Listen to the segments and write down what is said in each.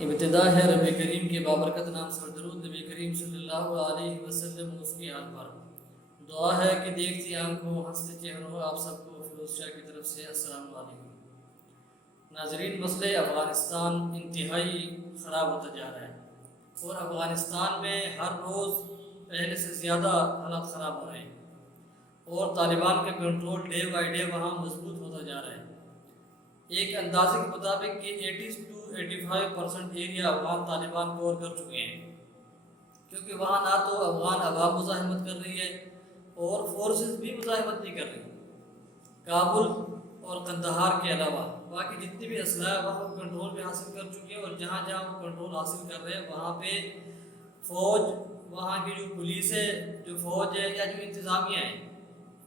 ابتدا ہے رب کریم کے بابرکت نام سے درود نبی کریم صلی اللہ علیہ وسلم اس کی آل پر۔ دعا ہے کہ دیکھتی آنکھوں ہنستے چہروں آپ سب کو فیروز شاہ کی طرف سے السلام علیکم۔ ناظرین، مسئلہ افغانستان انتہائی خراب ہوتا جا رہا ہے اور افغانستان میں ہر روز پہلے سے زیادہ حالات خراب ہو رہے ہیں اور طالبان کا کنٹرول ڈے بائی ڈے وہاں مضبوط ہوتا جا رہا ہے۔ ایک اندازے کے مطابق کہ 80 سے 85% ایریا افغان طالبان کور کر چکے ہیں، کیونکہ وہاں نہ تو افغان عوام مزاحمت کر رہی ہے اور فورسز بھی مزاحمت نہیں کر رہی۔ کابل اور قندھار کے علاوہ باقی جتنی بھی اسلحہ وہاں کنٹرول پہ حاصل کر چکے ہیں، اور جہاں جہاں وہ کنٹرول حاصل کر رہے ہیں وہاں پہ فوج، وہاں کی جو پولیس ہے، جو فوج ہے یا جو انتظامیہ ہے،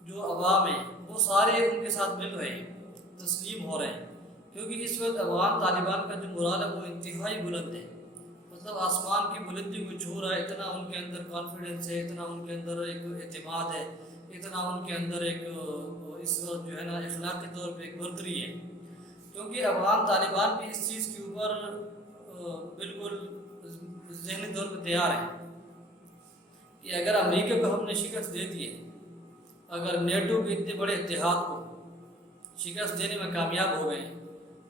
جو عوام ہے، وہ سارے ان کے ساتھ مل رہے ہیں، تسلیم ہو رہے ہیں، کیونکہ اس وقت افغان طالبان کا جو مرال ہے وہ انتہائی بلند ہے، مطلب آسمان کی بلندی کو چھو رہا ہے۔ اتنا ان کے اندر کانفیڈنس ہے، اتنا ان کے اندر ایک اعتماد ہے، اتنا ان کے اندر ایک اس وقت جو ہے نا اخلاقی طور پہ ایک برتری ہے، کیونکہ افغان طالبان بھی اس چیز کے اوپر بالکل ذہنی طور پہ تیار ہے کہ اگر امریکہ کو ہم نے شکست دے دی ہے، اگر نیٹو کے اتنے بڑے اتحاد کو شکست دینے میں کامیاب ہو گئے،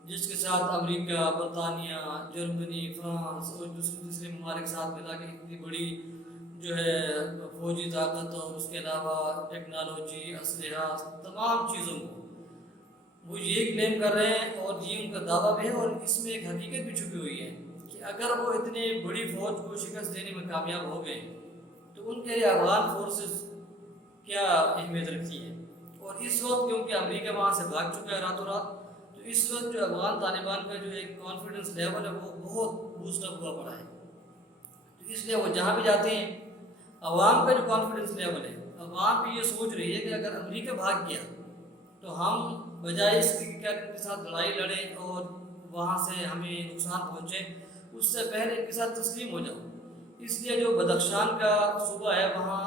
جس کے ساتھ امریکہ، برطانیہ، جرمنی، فرانس اور دوسرے ممالک ساتھ ملا کے اتنی بڑی جو ہے فوجی طاقت اور اس کے علاوہ ٹیکنالوجی، اسلحہ، تمام چیزوں کو وہ یہ کلیم کر رہے ہیں، اور یہ ان کا دعویٰ بھی ہے، اور اس میں ایک حقیقت بھی چھپی ہوئی ہے کہ اگر وہ اتنی بڑی فوج کو شکست دینے میں کامیاب ہو گئے تو ان کے لیے افغان فورسز کیا اہمیت رکھتی ہے۔ اور اس وقت کیونکہ امریکہ وہاں سے بھاگ چکا ہے راتوں رات، تو اس وقت جو افغان طالبان کا جو ایک کانفیڈنس لیول ہے وہ بہت بوسٹ اپ ہوا پڑا ہے، تو اس لیے وہ جہاں بھی جاتے ہیں عوام کا جو کانفیڈنس لیول ہے، عوام بھی یہ سوچ رہی ہے کہ اگر امریکہ بھاگ گیا تو ہم بجائے اس کے کیا ان کے ساتھ لڑائی لڑیں اور وہاں سے ہمیں نقصان پہنچے، اس سے پہلے ان کے ساتھ تسلیم ہو جاؤ۔ اس لیے جو بدخشان کا صوبہ ہے وہاں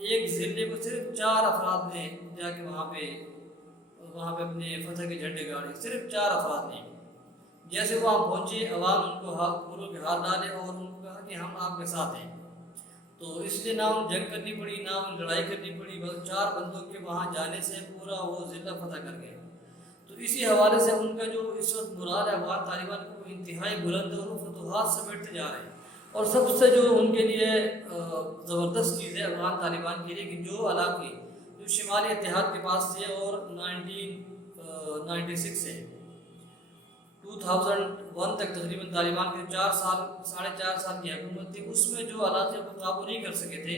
ایک ضلع کو صرف 4 افراد نے جا کے وہاں پہ اپنے فتح کے جھنڈے گاڑے، صرف 4 افراد نے۔ جیسے وہ وہاں پہنچے، عوام ان کو پوروں کے ہاتھ ڈالے اور ان کو کہا کہ ہم آپ کے ساتھ ہیں، تو اس لیے نہ ان جنگ کرنی پڑی، نہ ان لڑائی کرنی پڑی، بس 4 بندوں کے وہاں جانے سے پورا وہ ضلع فتح کر گئے۔ تو اسی حوالے سے ان کا جو اس وقت مراد ہے افغان طالبان کو انتہائی بلند ہے، اور وہ فتوحات سمیٹتے جا رہے ہیں۔ اور سب سے جو ان کے لیے زبردست چیز ہے افغان طالبان کے لیے کہ جو علاقے جو شمالی اتحاد کے پاس تھے اور 1996 سے 2001 تک تقریباً طالبان کے 4 سال 4.5 سال کی حکومت تھی، اس میں جو علاقے کو قابو نہیں کر سکے تھے،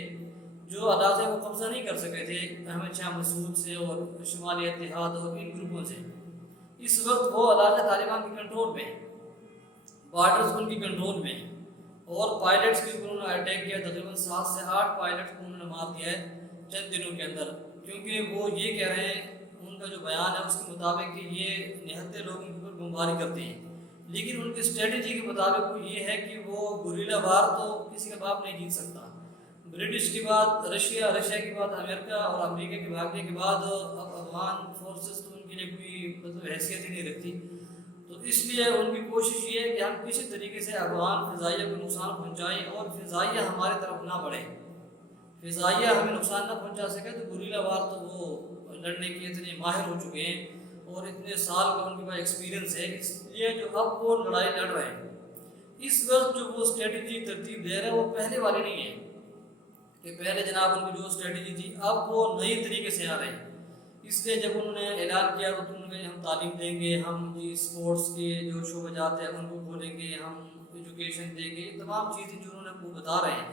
جو علاقے کو قبضہ نہیں کر سکے تھے احمد شاہ مسعود سے اور شمالی اتحاد اور ان گروپوں سے، اس وقت وہ علاقے طالبان کے کنٹرول میں ہیں، بارڈرز ان کی کنٹرول میں ہیں، اور پائلٹس کے اوپر انہوں نے اٹیک کیا، تقریباً 7 سے 8 پائلٹس کو انہوں نے مار دیا ہے چند دنوں کے اندر، کیونکہ وہ یہ کہہ رہے ہیں، ان کا جو بیان ہے اس کے مطابق کہ یہ نہتے لوگوں کے اوپر بمباری کرتے ہیں، لیکن ان کی اسٹریٹجی کے مطابق وہ یہ ہے کہ وہ گوریلا وار تو کسی کا باپ نہیں جیت سکتا۔ برٹش کے بعد رشیا کے بعد امریکہ، اور امریکہ کے بھاگنے کے بعد اب افغان فورسز تو ان کے لیے کوئی مطلب حیثیت ہی نہیں رکھتی، تو اس لیے ان کی کوشش یہ ہے کہ ہم کسی طریقے سے افغان فضائیہ کو نقصان پہنچائیں اور فضائیہ ہمارے طرف نہ بڑھے، فضائیہ ہمیں نقصان نہ پہنچا سکے، تو گوریلا وار تو وہ لڑنے کے اتنے ماہر ہو چکے ہیں اور اتنے سال کا ان کے پاس ایکسپیرینس ہے، اس لیے جو اب وہ لڑائی لڑ رہے ہیں، اس وقت جو وہ اسٹریٹجی ترتیب دے رہے ہیں وہ پہلے والی نہیں ہے کہ پہلے جناب ان کی جو اسٹریٹجی تھی، اب وہ نئی طریقے سے آ رہے ہیں۔ اس لیے جب انہوں نے اعلان کیا تو انہوں نے ہم تعلیم دیں گے، ہم جی اسپورٹس کے جو شعبہ جات ہیں ان کو کھولیں گے، ہم ایجوکیشن دیں گے، یہ تمام چیزیں جو انہوں نے وہ بتا رہے ہیں،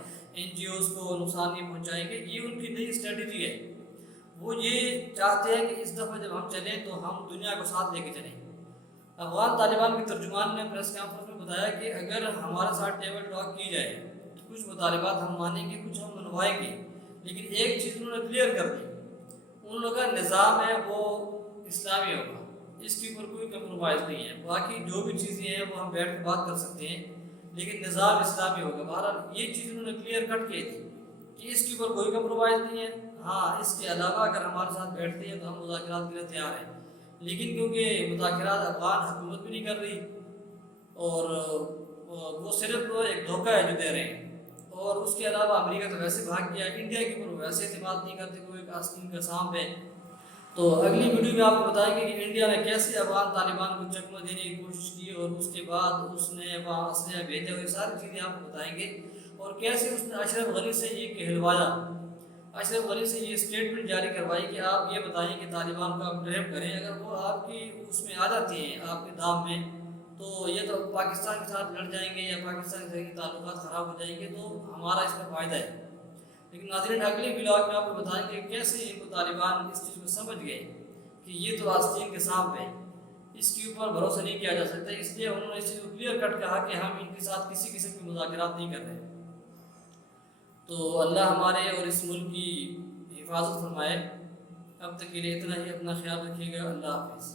NGOs کو نقصان نہیں پہنچائیں گے، یہ ان کی نئی اسٹریٹجی ہے۔ وہ یہ چاہتے ہیں کہ اس دفعہ جب ہم چلیں تو ہم دنیا کو ساتھ لے کے چلیں۔ افغان طالبان کے ترجمان نے پریس کانفرنس میں بتایا کہ اگر ہمارے ساتھ ٹیبل ٹاک کی جائے تو کچھ مطالبات ہم مانیں گے، کچھ ہم منوائیں گے، لیکن ایک چیز انہوں نے کلیئر کر دی، انہوں کا نظام ہے وہ اسلامی ہوگا، اس کے اوپر کوئی کمپرومائز نہیں ہے، باقی جو بھی چیزیں ہیں وہ ہم بیٹھ کے بات کر سکتے ہیں، لیکن نظام اسلامی ہوگا۔ بہرحال یہ چیز انہوں نے کلیئر کٹ کی تھی کہ اس کے اوپر کوئی کمپرومائز نہیں ہے، ہاں اس کے علاوہ اگر ہمارے ساتھ بیٹھتے ہیں تو ہم مذاکرات کے لیے تیار ہیں، لیکن کیونکہ مذاکرات افغان حکومت بھی نہیں کر رہی اور وہ صرف ایک دھوکہ ہے جو دے رہے ہیں، اور اس کے علاوہ امریکہ تو ویسے بھاگ گیا، انڈیا کے اوپر ویسے اعتماد نہیں کرتے، کوئی ایک آستین کا سانپ ہے۔ تو اگلی ویڈیو میں آپ کو بتائیں گے کہ انڈیا نے کیسے افغان طالبان کو چکمہ دینے کی کوشش کی، اور اس کے بعد اس نے وہاں اسلحہ بھیجا ہوئے ساری چیزیں آپ کو بتائیں گے، اور کیسے اس نے اشرف غنی سے یہ کہلوایا، اشرف غنی سے یہ اسٹیٹمنٹ جاری کروائی کہ آپ یہ بتائیں کہ طالبان کو آپ ٹریپ کریں، اگر وہ آپ کی اس میں آ جاتی ہیں آپ کے دام میں، تو یہ تو پاکستان کے ساتھ لڑ جائیں گے یا پاکستان کے تعلقات خراب ہو جائیں گے، تو ہمارا اس میں فائدہ ہے۔ لیکن ناظرین اگلے ولاگ میں آپ کو بتائیں گے کیسے ان کو طالبان اس چیز کو سمجھ گئے کہ یہ تو آستین کے سانپ ہے، اس کے اوپر بھروسہ نہیں کیا جا سکتا، اس لیے انہوں نے اس چیز کو کلیئر کٹ کہا کہ ہم ان کے ساتھ کسی قسم کے مذاکرات نہیں کر رہے۔ تو اللہ ہمارے اور اس ملک کی حفاظت فرمائے۔ اب تک کے لیے اتنا ہی، اپنا خیال رکھیے گا، اللہ حافظ۔